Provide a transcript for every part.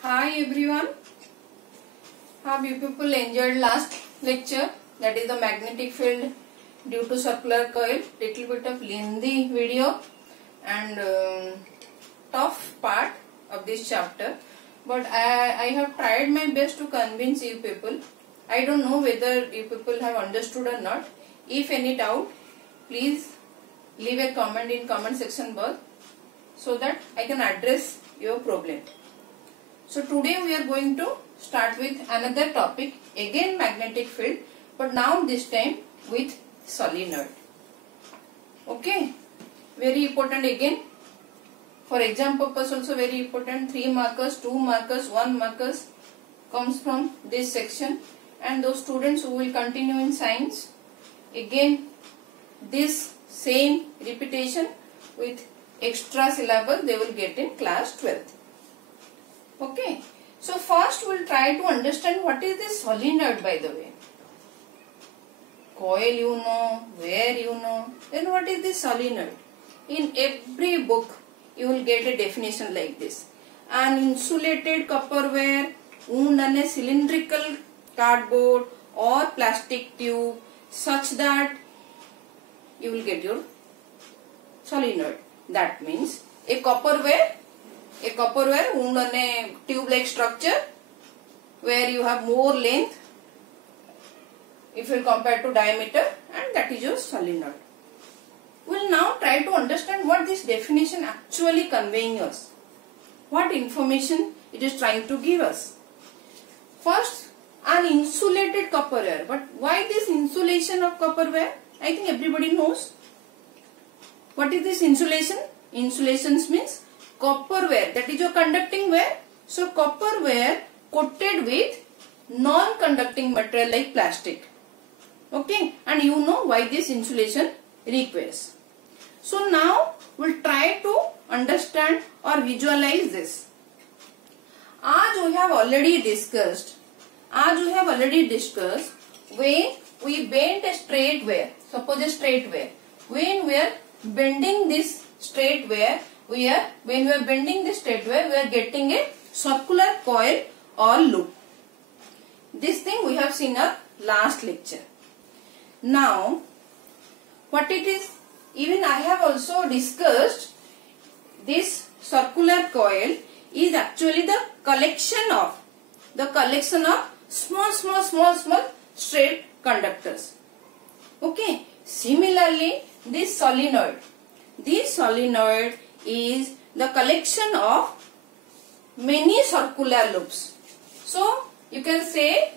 Hi everyone. Have you people enjoyed last lecture? That is the magnetic field due to circular coil. Little bit of lengthy video and tough part of this chapter. But I have tried my best to convince you people. I don't know whether you people have understood or not. If any doubt, please leave a comment in comment section box so that I can address your problem. So today we are going to start with another topic, again magnetic field, but now this time with solenoid. Okay, very important again. For exam purpose also very important. 3 markers, 2 markers, 1 markers comes from this section, and those students who will continue in science, again this same repetition with extra syllabus they will get in class 12th. Okay, so first we will try to understand what is this solenoid, by the way. Coil you know, where you know, then what is this solenoid? In every book you will get a definition like this. An insulated copper wire wound on a cylindrical cardboard or plastic tube such that you will get your solenoid. That means a copper wire wound on a tube like structure where you have more length if you compare to diameter, and that is your solenoid. We will now try to understand what this definition actually conveying us. What information it is trying to give us. First, an insulated copper wire. But why this insulation of copper wire? I think everybody knows. What is this insulation? Insulation means copper wire, that is your conducting wire. So copper wire coated with non-conducting material like plastic. Okay, and you know why this insulation requires. So now we will try to understand or visualize this. As we have already discussed, when we bend a straight wire, suppose a straight wire, when we are bending this straight wire, we are getting a circular coil or loop. This thing we have seen our last lecture. Now, what it is, even I have also discussed, this circular coil is actually the collection of small straight conductors. Okay. Similarly, this solenoid is the collection of many circular loops. So you can say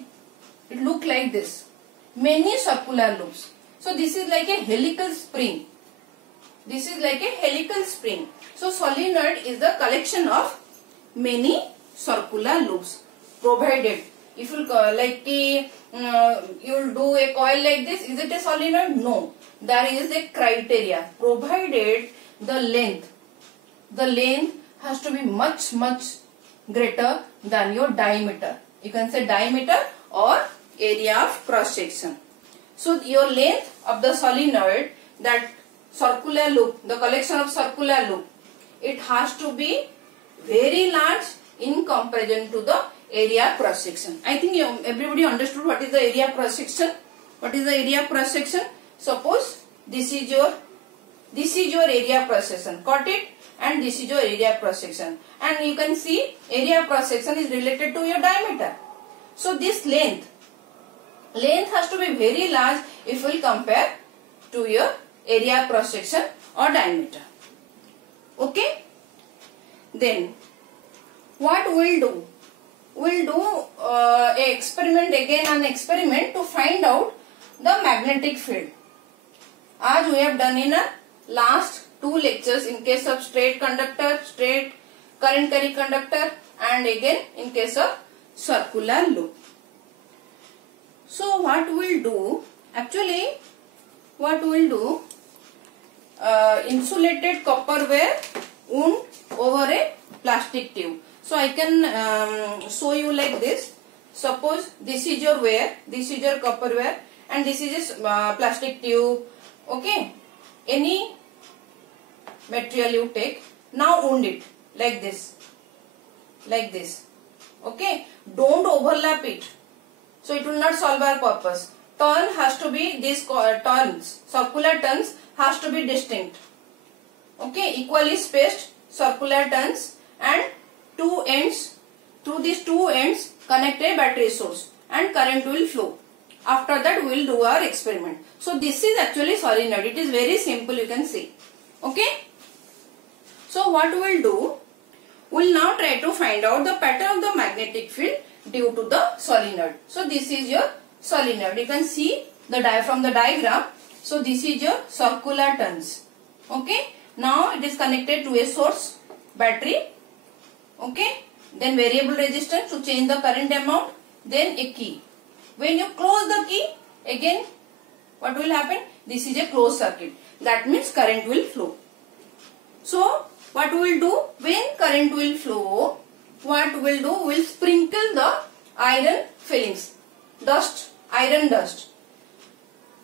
it look like this, many circular loops. So this is like a helical spring. So solenoid is the collection of many circular loops, provided if you you'll do a coil like this, is it a solenoid? No. There is a criteria, provided the length has to be much greater than your diameter. You can say diameter or area of cross section. So your length of the solenoid, that circular loop, the collection of circular loop, it has to be very large in comparison to the area cross section. I think everybody understood what is the area cross section. What is the area cross section? Suppose this is your area cross section. Got it? And this is your area cross section. And you can see area cross section is related to your diameter. So this length has to be very large if we will compare to your area cross section or diameter. Okay? Then what we will do? We will do an experiment to find out the magnetic field. As we have done in our last 2 lectures in case of straight conductor, straight current carry conductor, and again in case of circular loop. So what we will do, insulated copper wire wound over a plastic tube. So I can show you like this. Suppose this is your wire, this is your copper wire, and this is a plastic tube. Okay, any material you take, now wound it like this. Okay, don't overlap it. So it will not solve our purpose. Turn has to be these turns, circular turns has to be distinct. Okay, equally spaced circular turns and two ends, through these two ends connect a battery source and current will flow. After that we will do our experiment. So this is actually solenoid. It is very simple, you can see. Okay. So what we will do, we will now try to find out the pattern of the magnetic field due to the solenoid. So this is your solenoid. You can see the from the diagram. So this is your circular turns. Okay. Now it is connected to a source, battery. Okay. Then variable resistance to change the current amount. Then a key. When you close the key, again what will happen? This is a closed circuit. That means current will flow. So what we will do, when current will flow, what we will do, we will sprinkle the iron fillings, dust, iron dust.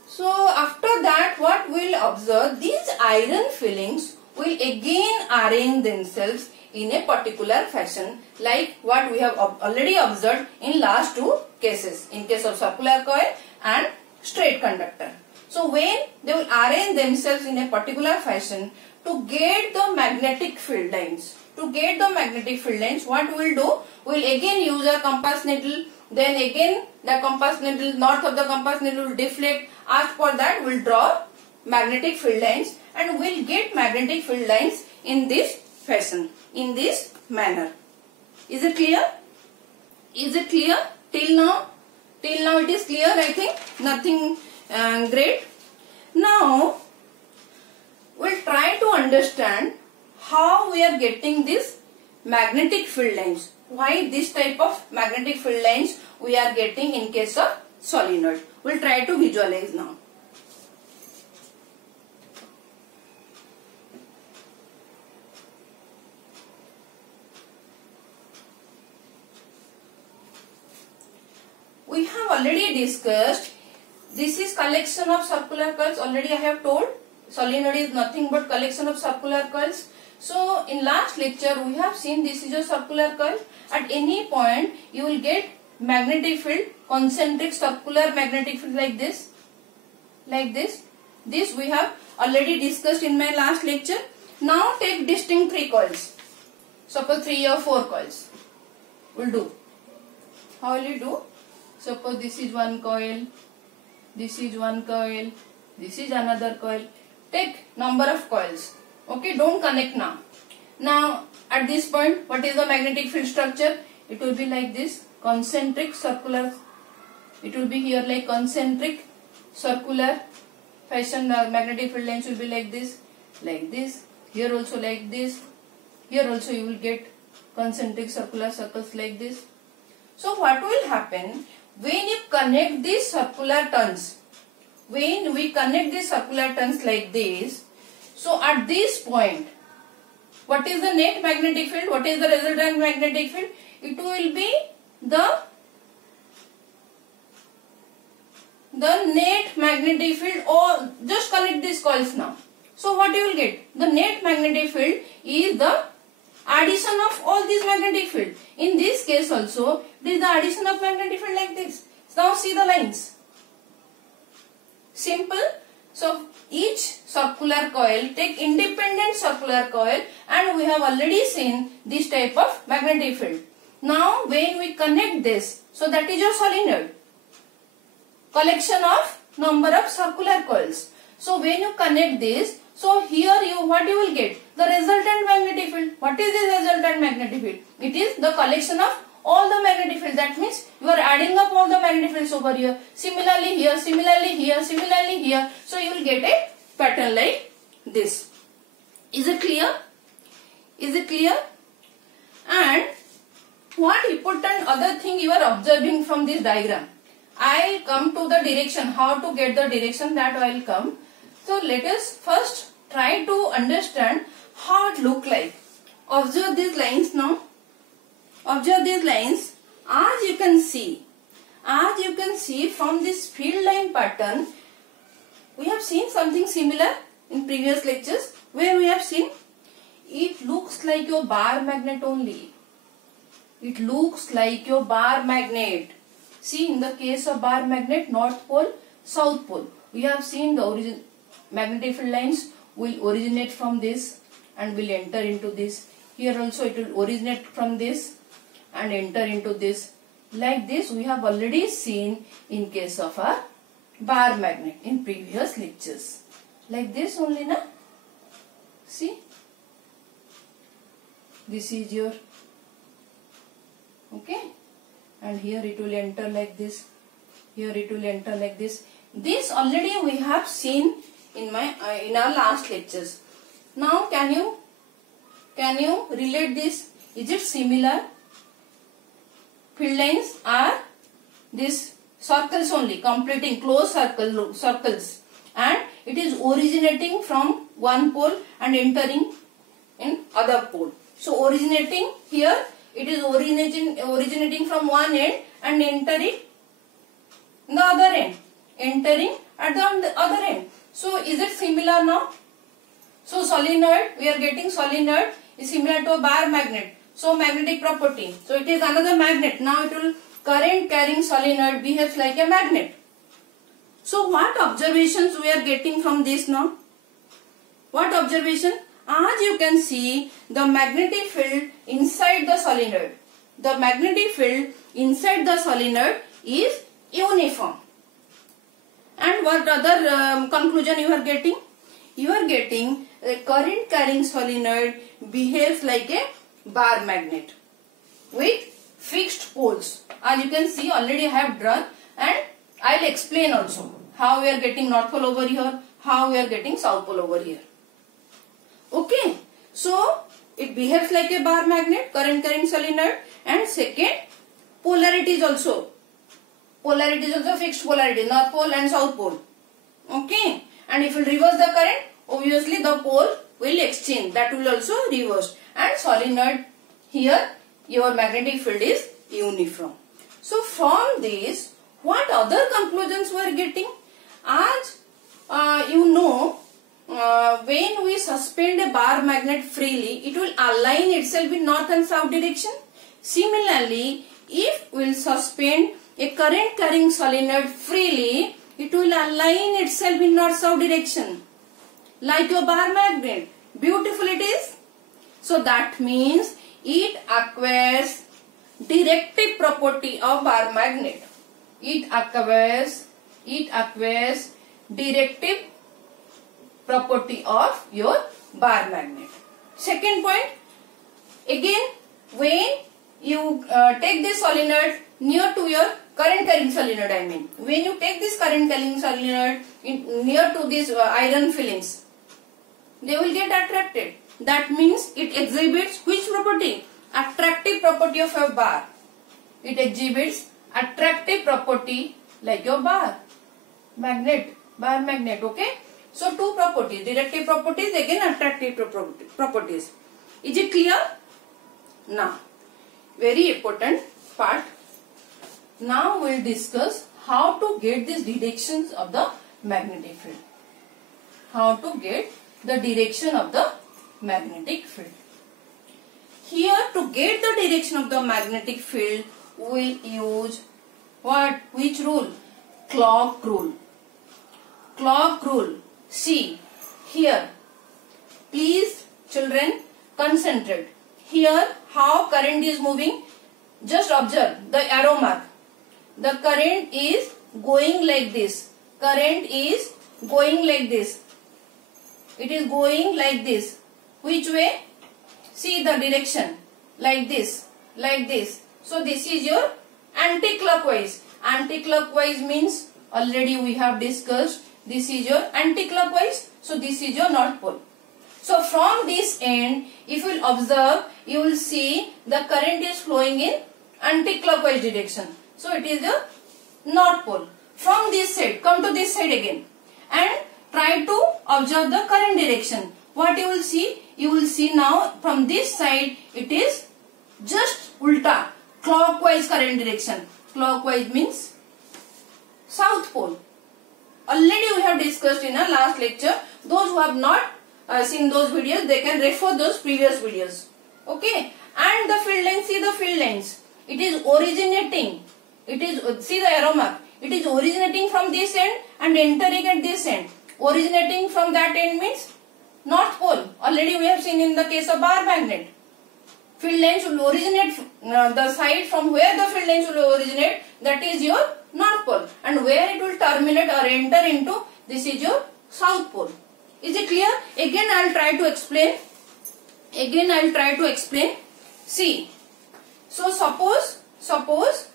So after that what we will observe, these iron fillings will again arrange themselves in a particular fashion, like what we have already observed in last two cases, in case of circular coil and straight conductor. So when they will arrange themselves in a particular fashion to get the magnetic field lines, what we will do, we will again use a compass needle, then again the compass needle, north of the compass needle will deflect. As per that we will draw magnetic field lines and we will get magnetic field lines in this fashion, in this manner. Is it clear? Is it clear till now? Till now it is clear, I think. Nothing great. Now we will try to understand how we are getting this magnetic field lines. Why this type of magnetic field lines we are getting in case of solenoid. We will try to visualize now. We have already discussed, this is collection of circular coils. Already I have told solenoid is nothing but collection of circular coils. So in last lecture we have seen this is a circular coil. At any point you will get magnetic field, concentric circular magnetic field like this. This we have already discussed in my last lecture. Now take distinct 3 coils. Suppose 3 or 4 coils. Will do. How will you do? Suppose this is one coil, this is one coil, this is another coil. Take number of coils. Okay, don't connect now. Now at this point, what is the magnetic field structure? It will be like this, concentric circular. It will be here like concentric circular fashion. The magnetic field lines will be like this. Here also like this. Here also you will get concentric circular circles like this. So what will happen? When you connect these circular turns, when we connect these circular turns like this, so at this point, what is the net magnetic field? What is the resultant magnetic field? It will be the net magnetic field, or just connect these coils now. So what you will get? The net magnetic field is the addition of all these magnetic field. In this case also, it is the addition of magnetic field like this. Now see the lines. Simple. So each circular coil, take independent circular coil, and we have already seen this type of magnetic field. Now when we connect this, so that is your solenoid. Collection of number of circular coils. So when you connect this, so here what you will get? The resultant magnetic field. What is the resultant magnetic field? It is the collection of all the magnetic field. That means you are adding up all the magnetic fields over here. Similarly here, similarly here, similarly here. So you will get a pattern like this. Is it clear? Is it clear? And what important other thing you are observing from this diagram? I will come to the direction, how to get the direction, that I will come. So let us first try to understand how it look like. Observe these lines now. Observe these lines. As you can see from this field line pattern, we have seen something similar in previous lectures, where we have seen it looks like your bar magnet only. It looks like your bar magnet. See, in the case of bar magnet, North Pole, South Pole. We have seen the magnetic field lines will originate from this and will enter into this. Here also it will originate from this and enter into this. Like this we have already seen in case of a bar magnet in previous lectures. Like this only, na? See? This is your, okay? And here it will enter like this. Here it will enter like this. This already we have seen in our last lectures. Now can you relate this? Is it similar? Field lines are these circles only, completing closed circles, and it is originating from one pole and entering in other pole. So originating here, it is originating from one end and entering the other end, entering at the other end. So is it similar now? So solenoid, we are getting solenoid is similar to a bar magnet. So magnetic property. So it is another magnet. Now it will, current carrying solenoid behaves like a magnet. So what observations we are getting from this now? What observation? As you can see, the magnetic field inside the solenoid. The magnetic field inside the solenoid is uniform. And what other conclusion you are getting? You are getting a current carrying solenoid behaves like a bar magnet with fixed poles. As you can see, already I have drawn, and I will explain also how we are getting North Pole over here, how we are getting South Pole over here. Okay, so it behaves like a bar magnet, current carrying solenoid, and second, polarity is also fixed polarity, North Pole and South Pole. Okay, and if you reverse the current, obviously the pole will exchange, that will also reverse, and solenoid, here your magnetic field is uniform. So from this, what other conclusions we are getting? As you know, when we suspend a bar magnet freely, it will align itself in north and south direction. Similarly, if we will suspend a current carrying solenoid freely, it will align itself in north-south direction, like your bar magnet. Beautiful it is. So that means it acquires directive property of bar magnet. It acquires directive property of your bar magnet. Second point, again, when you take this solenoid near to your current carrying solenoid, I mean, when you take this current carrying solenoid near to these iron fillings, they will get attracted. That means it exhibits which property? Attractive property of a bar. It exhibits attractive property like your bar magnet, okay? So two properties, directive properties, again attractive properties. Is it clear? Now, very important part. Now we will discuss how to get these directions of the magnetic field. How to get the direction of the magnetic field. Here, to get the direction of the magnetic field, we will use what? Which rule? Clock rule. Clock rule. See, here, please children concentrate. Here, how current is moving? Just observe the arrow mark. The current is going like this. Current is going like this. It is going like this. Which way? See the direction. Like this. Like this. So this is your anti-clockwise. Anti-clockwise means already we have discussed. This is your anti-clockwise. So this is your North Pole. So from this end, if you will observe, you will see the current is flowing in anti-clockwise direction. So it is the North Pole. From this side, come to this side again and try to observe the current direction. What you will see? You will see now from this side it is just ulta, clockwise current direction. Clockwise means South Pole. Already we have discussed in our last lecture. Those who have not seen those videos, they can refer those previous videos. Okay. And the field length, see the field length. It is originating. It is, see the arrow mark. It is originating from this end and entering at this end. Originating from that end means North Pole. Already we have seen in the case of bar magnet. Field length will originate, the side from where the field length will originate, that is your North Pole. And where it will terminate or enter into, this is your South Pole. Is it clear? Again I will try to explain. See. So suppose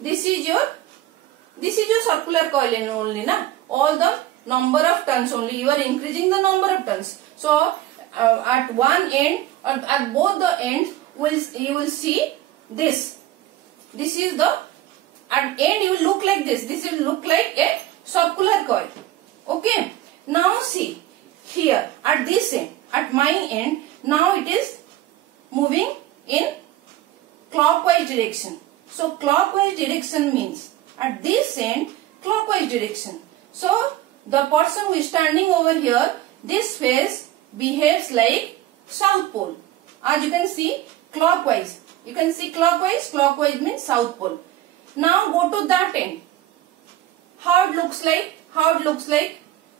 this is your circular coil only, na? All the number of turns only. You are increasing the number of turns. So at one end or at both the ends, you will see this. This is the, at end you will look like this. This will look like a circular coil. Okay. Now see here at this end, at my end, now it is moving in clockwise direction. So clockwise direction means at this end clockwise direction. So the person who is standing over here, this face behaves like South Pole. As you can see clockwise. You can see clockwise. Clockwise means South Pole. Now go to that end. How it looks like?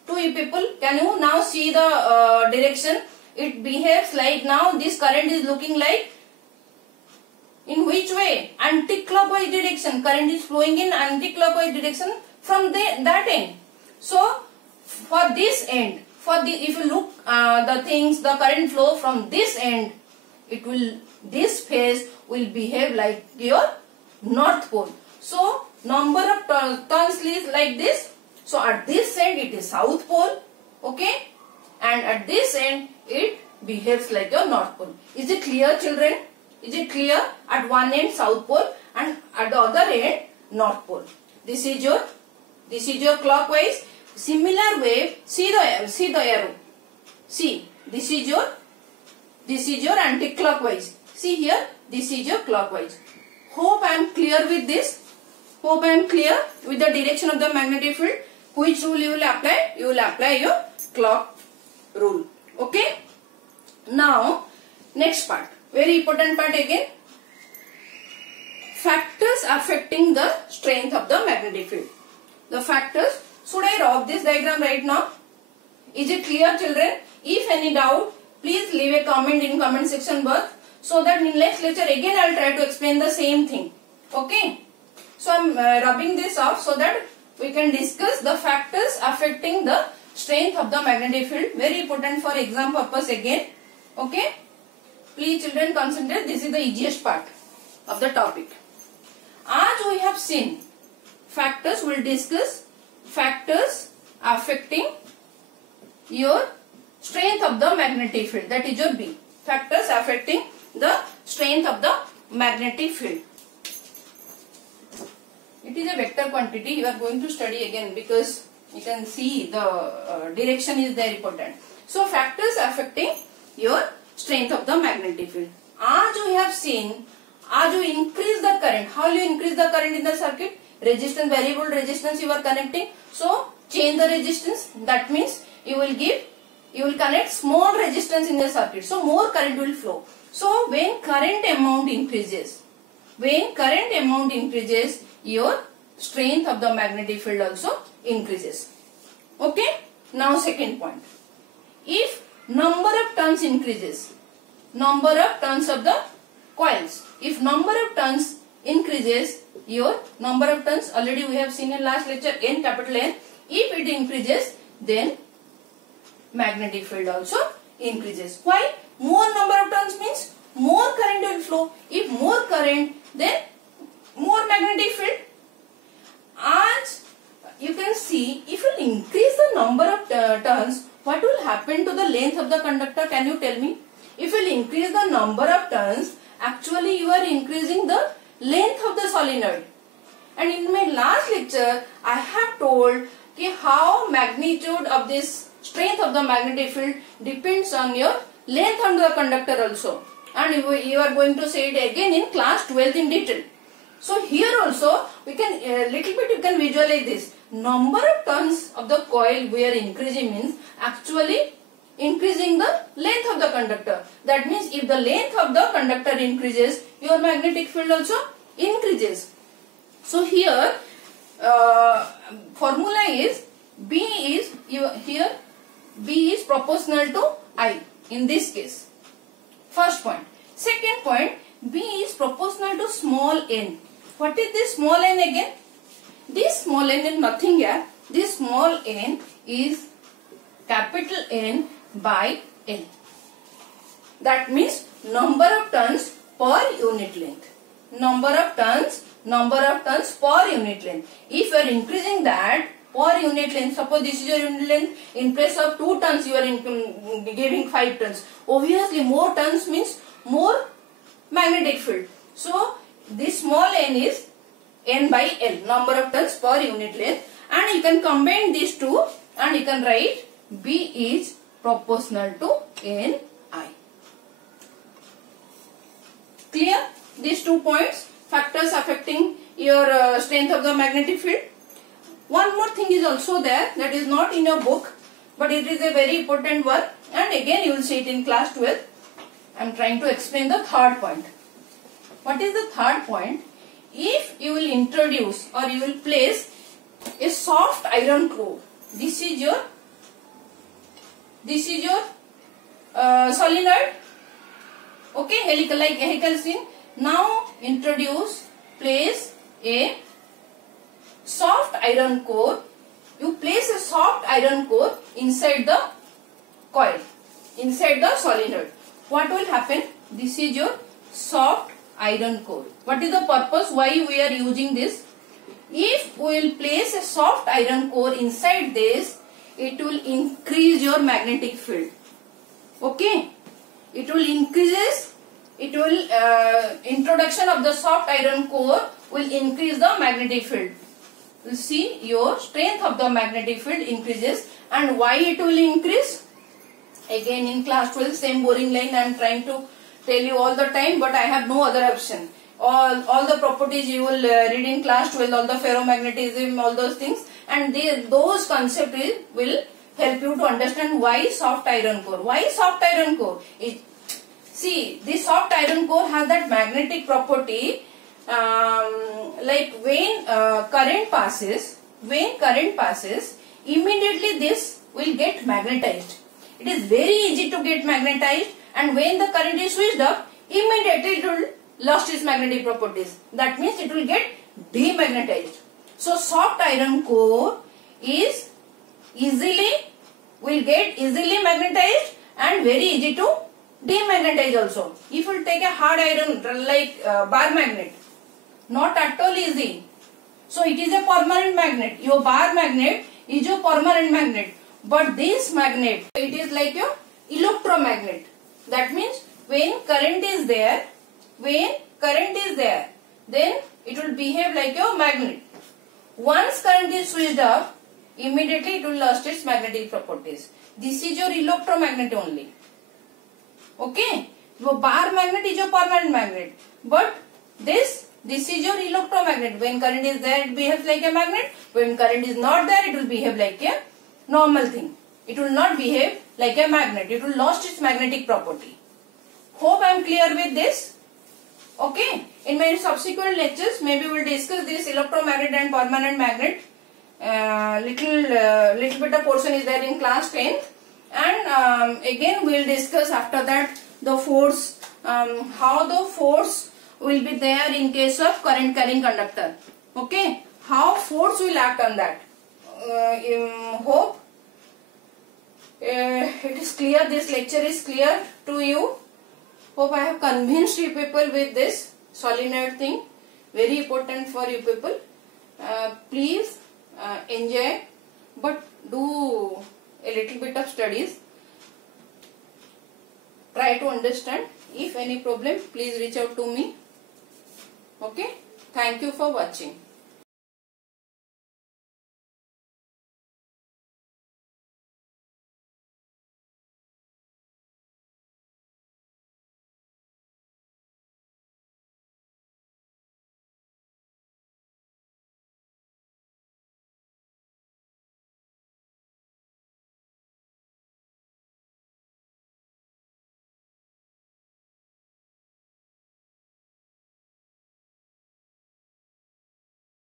To you people, can you now see the direction? It behaves like, now this current is looking like, in which way? Anti-clockwise direction. Current is flowing in anti-clockwise direction from that end. So for this end, if you look the current flow from this end, this phase will behave like your North Pole. So number of turns is like this. So at this end it is South Pole, okay, and at this end it behaves like your North Pole. Is it clear, children? Is it clear? At one end South Pole and at the other end North Pole. This is your clockwise. Similar way, see the arrow. See, this is your anti-clockwise. See here, this is your clockwise. Hope I am clear with this. Hope I am clear with the direction of the magnetic field. Which rule you will apply? You will apply your clock rule. Okay. Now, next part. Very important part again. Factors affecting the strength of the magnetic field. The factors. Should I draw this diagram right now? Is it clear, children? If any doubt, please leave a comment in comment section box, so that in next lecture again I will try to explain the same thing. Okay. So I am rubbing this off so that we can discuss the factors affecting the strength of the magnetic field. Very important for exam purpose again. Okay. Please children concentrate. This is the easiest part of the topic. As we have seen, factors, we will discuss factors affecting your strength of the magnetic field. That is your B. Factors affecting the strength of the magnetic field. It is a vector quantity. You are going to study again because you can see the direction is there important. So factors affecting your strength of the magnetic field. As we have seen, as you increase the current, how you increase the current in the circuit? Resistance, variable resistance you are connecting. So change the resistance. That means you will connect small resistance in the circuit. So more current will flow. So when current amount increases, your strength of the magnetic field also increases. Okay. Now second point. If number of turns increases, number of turns of the coils. If number of turns increases, your number of turns, already we have seen in last lecture, N, capital N. If it increases, then magnetic field also increases. Why? More number of turns means more current will flow. If more current, then more magnetic field. As you can see, if you increase the number of turns, what will happen to the length of the conductor? Can you tell me? If you increase the number of turns, actually you are increasing the length of the solenoid. And in my last lecture, I have told how magnitude of this strength of the magnetic field depends on your length of the conductor also. And you are going to say it again in class 12 in detail. So here also we can little bit you can visualize this. Number of turns of the coil we are increasing means actually increasing the length of the conductor. That means if the length of the conductor increases, your magnetic field also increases. So here formula is B is proportional to I in this case. First point. Second point, B is proportional to small n. What is this small n again? This small n is nothing here. This small n is capital N by L. That means number of turns per unit length. Number of turns per unit length. If you are increasing that per unit length, suppose this is your unit length, in place of 2 turns you are giving 5 turns. Obviously more turns means more magnetic field. So this small n is N by L, number of turns per unit length, and you can combine these two and you can write B is proportional to Ni. Clear? These 2 points, factors affecting your strength of the magnetic field. One more thing is also there, that is not in your book, but it is a very important one, and again you will see it in class 12. I am trying to explain the third point. What is the third point? If you will introduce or you will place a soft iron core, this is your solenoid, okay, helical, like helical scene. Now place a soft iron core. You place a soft iron core inside the coil, inside the solenoid. What will happen? This is your soft iron core. What is the purpose? Why we are using this? If we will place a soft iron core inside this, it will increase your magnetic field. Okay, it will increases. It will introduction of the soft iron core will increase the magnetic field. You see, your strength of the magnetic field increases. And why it will increase? Again in class 12, same boring line I am trying to tell you all the time, but I have no other option. All the properties you will read in class 12, all the ferromagnetism, all those things, and those concepts will help you to understand why soft iron core. Why soft iron core? See, this soft iron core has that magnetic property, like when current passes, immediately this will get magnetized. It is very easy to get magnetized, and when the current is switched off, immediately it will lost its magnetic properties. That means it will get demagnetized. So soft iron core is will get easily magnetized and very easy to demagnetize also. If you take a hard iron like bar magnet, not at all easy. So it is a permanent magnet. Your bar magnet is your permanent magnet. But this magnet, it is like your electromagnet. That means when current is there, then it will behave like your magnet. Once current is switched off, immediately it will lose its magnetic properties. This is your electromagnet only. Okay, your bar magnet is your permanent magnet, but this is your electromagnet. When current is there, it behaves like a magnet. When current is not there, it will behave like a normal thing. It will not behave like a magnet. It will lose its magnetic property. Hope I am clear with this. Okay, in my subsequent lectures, maybe we will discuss this electromagnet and permanent magnet. Little bit of portion is there in class 10th, and again we will discuss after that the force, how the force will be there in case of current carrying conductor. Okay, how force will act on that. Hope it is clear. This lecture is clear to you. Hope I have convinced you people with this solenoid thing. Very important for you people. Please enjoy, but do a little bit of studies. Try to understand. If any problem, please reach out to me. Okay. Thank you for watching.